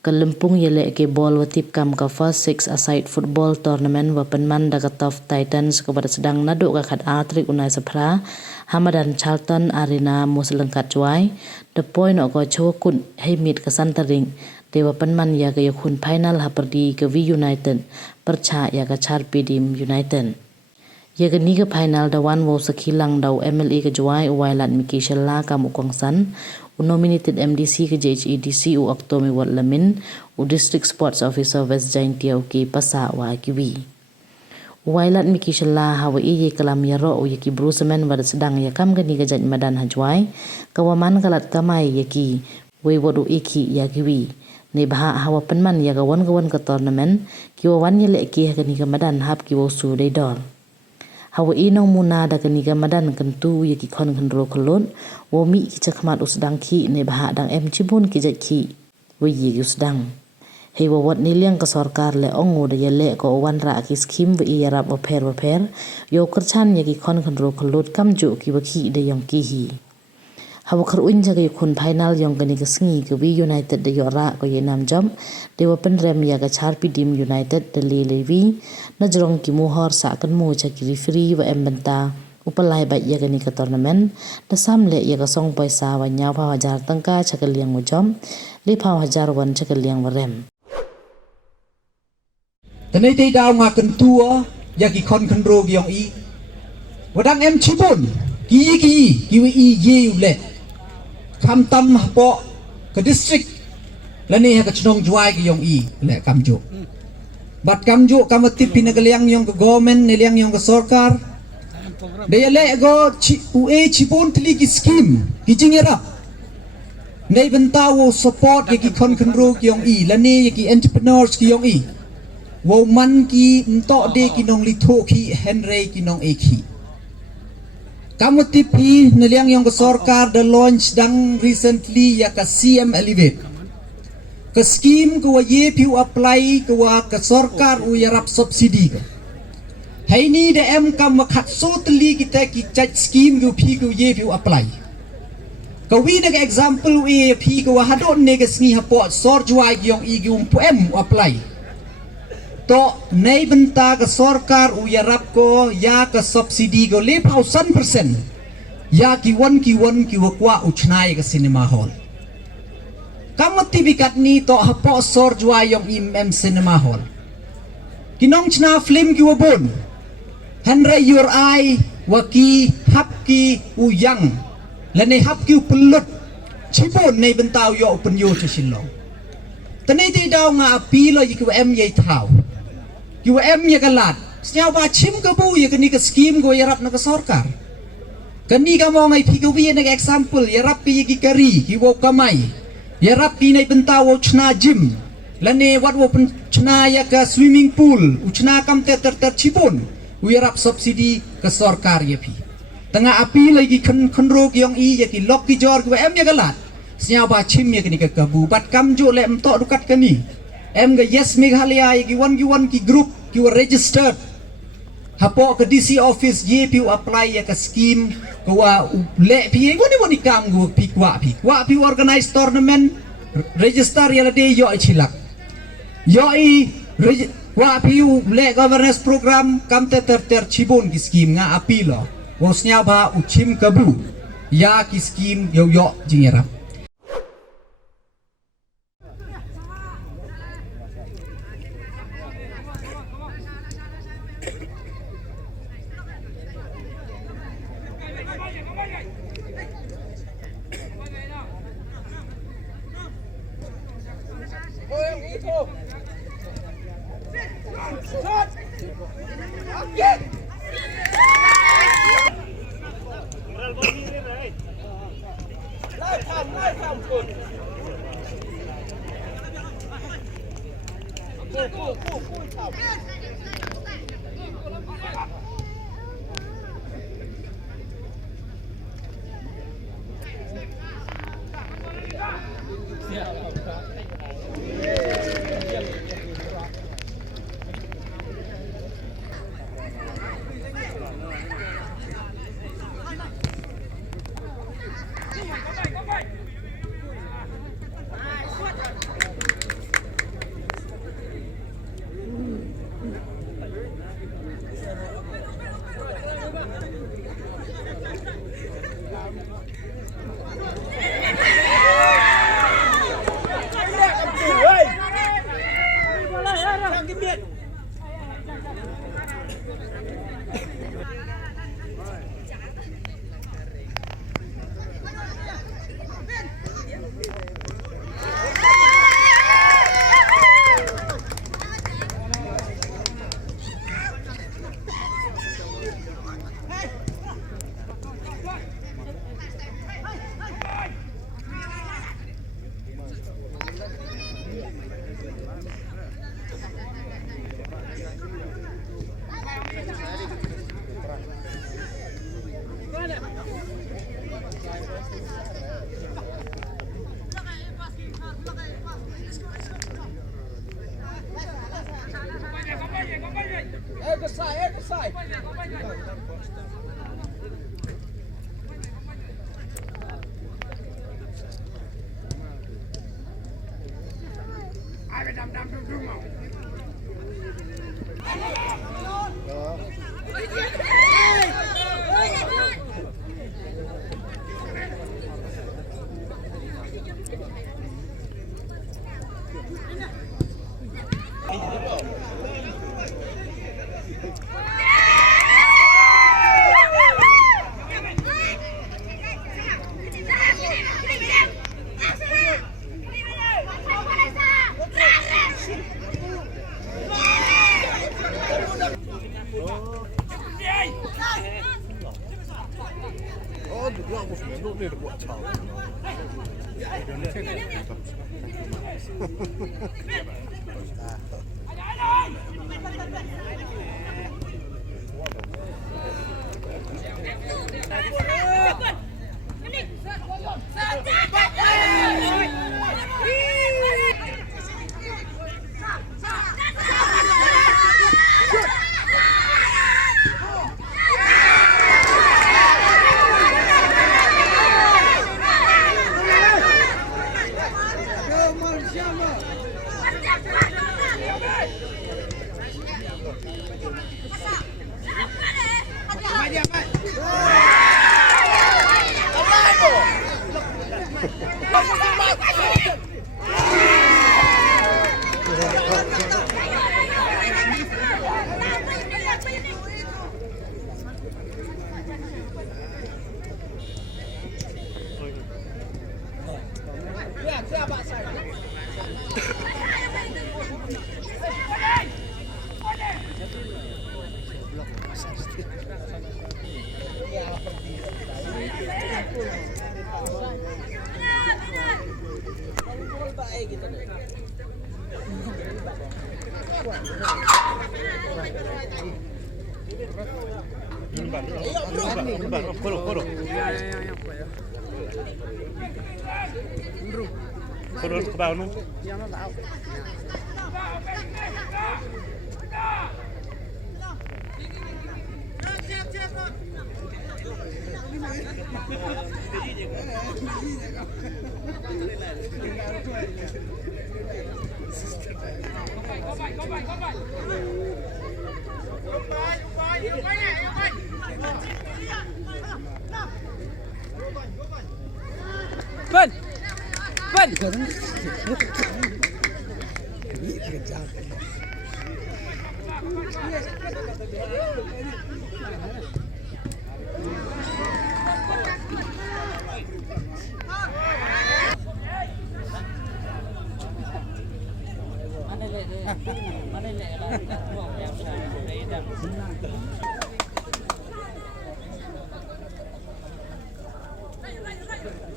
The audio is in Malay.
Kelempung yelek ke bol watip kam ka first six aside football tournament wa penman daga Tough Titans kepada sedang naduk ka khat atrik unai sapra Hamadan Charlton Arena muslengkat juai the point ko chokun hemit kasantering dewa penman ya ke yakun final haperdi ke V United percha ya ka Charpidim United ya ke ni ke final da wan wo sekilang dau MLE ke juai wailat miki shella kam ukongsan nominated MDC ke JHEDC u Oktomi Wat Lamin u District Sports Officer West Jaintia ki pasa wa kiwi. Wailat miki shella hawa iye kalam yaro u yaki brusemen wad sedang yakam gani gajat madan hajwai kawaman kalat kamai yaki wewadu iki ya kiwi. Ni baha hawa penman ya kawan-kawan ke tournament kiwawan yelek ki gani kamadan hap kiwosu daidol. Hawa inong muna da kaniga madan kentu yaki kon kendro kolon wo mi ki cakmat usdang ki ne baha dang em cibun ki jat ki wo yi usdang hei wo wat ni liang ka sarkar le ongo da yele ko wan ra ki skim wo i yarap wo per yo kerchan yaki kon kendro kolon kam jo ki wa ki de yong ki hi hawa kerun jaga yukun final yong kani ka sengi ke V United de yora ko ye nam jam dewa penrem ya ka Charpidim United de levi na jorong ki muhor sa kan mu chaki referee wa embenta upalai ba ya kani ka tournament na samle ya ka song paisa wa nya pa hajar tangka chakal liang mo jam le pa hajar wan chakal liang wa rem tanai te daw nga kan tua ya ki kon kandro gyong i wadang em chibun ki wi i ye ule kam tam po ke district lani ha ka chnong juai ki yong i le kam jo bat kam jo kam tip pinagaliang yong ke government ne liang yong ke sarkar de le go ue chipon tli ki scheme ki jingera nei bentawo support ki kon konro ki yong i lani ki entrepreneurs ki yong i wo man ki nto de ki nong li tho ki henry ki nong e ki kamu tipi neliang yang ke sarkar the launch dang recently ya ka CM Elevate ke scheme ko ye piu apply ko ke sarkar u yarap subsidi ko hai ni de em kam khat so tli kita ki chat scheme ko pi ko ye piu apply ko wi ne example u ye pi ko hadon ne ke sngi ha po sor juai yong i gum em apply to nei benta ke sarkar u yarap ko ya ke subsidi ko le 100% ya ki won ki wakwa u chnai ke cinema hall kamati bikat ni to hapo sor jwa yong im cinema hall kinong chna film ki wabon henry your eye waki hapki u yang lane hapki u pelut chibon nei benta yo open yo chilong tani ti daw nga apilo yiku em ye thau UM ya kalat snya ba chim ka bu ya kani ka scheme go yarap na ka sarkar kani ka mo ngai phigawi na example yarap pi ki kari ki wo kamai yarap pi nai bentawo chna gym lane wat wo pen chna ya ka swimming pool uchna kam te ter chipon u yarap subsidi ka sarkar ya pi tanga api lagi khnro kyong i ya ki lok ki jor ko em ya kalat snya ba chim ya kani ka kabu bat kam jo le em to dukat kani em ga yes Meghalaya ki one ki group ki were registered hapo ke DC office ye piu apply ya ka scheme ko wa le pi woni kam go pi kwa pi organize tournament register ya de yo chilak yo i wa pi le governance program kam te ter chibon ki scheme nga apilo wosnya ba uchim kabu ya ki scheme yo jingera Turun ke bawah nu. Vân Vân Mana lệ là